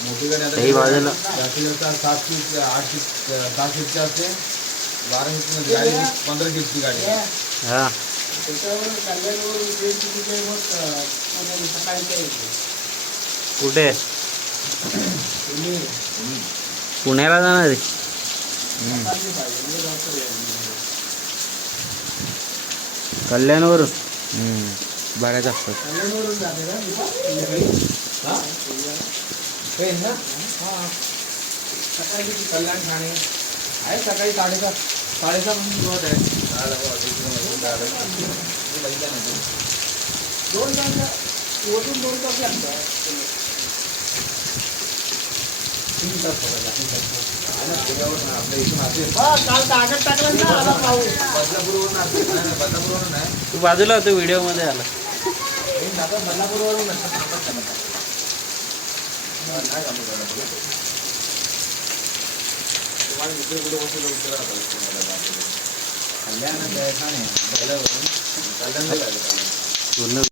मोठी गाडी आता काही बाजूला जास्तीत जास्त 7 सीट 8 सीट 10 सीटची असते, 12 सीटची गाडी 15 सीटची गाडी. हा कुठे पुण्याला जाणार आहे? कल्याणवरून बऱ्याच असतात. ट्रेन ना सकाळी कल्याण ठाणे आहे, सकाळी 7:30 पासून सुरुवात आहे. 2 तास वरून 2 तास लागतात. 3 तास आपल्या इथून असेल काल कागद टाकला ना आला पाऊस. बदलापूरवरून असेल नाही, बदलापूरवरून नाही. तू बाजूला होतो, व्हिडिओ मध्ये आला. बदलापूरवरून नाही तुम्हाला दुसरे कुठे बसलं उत्तर कल्याण ठाणे कल्याण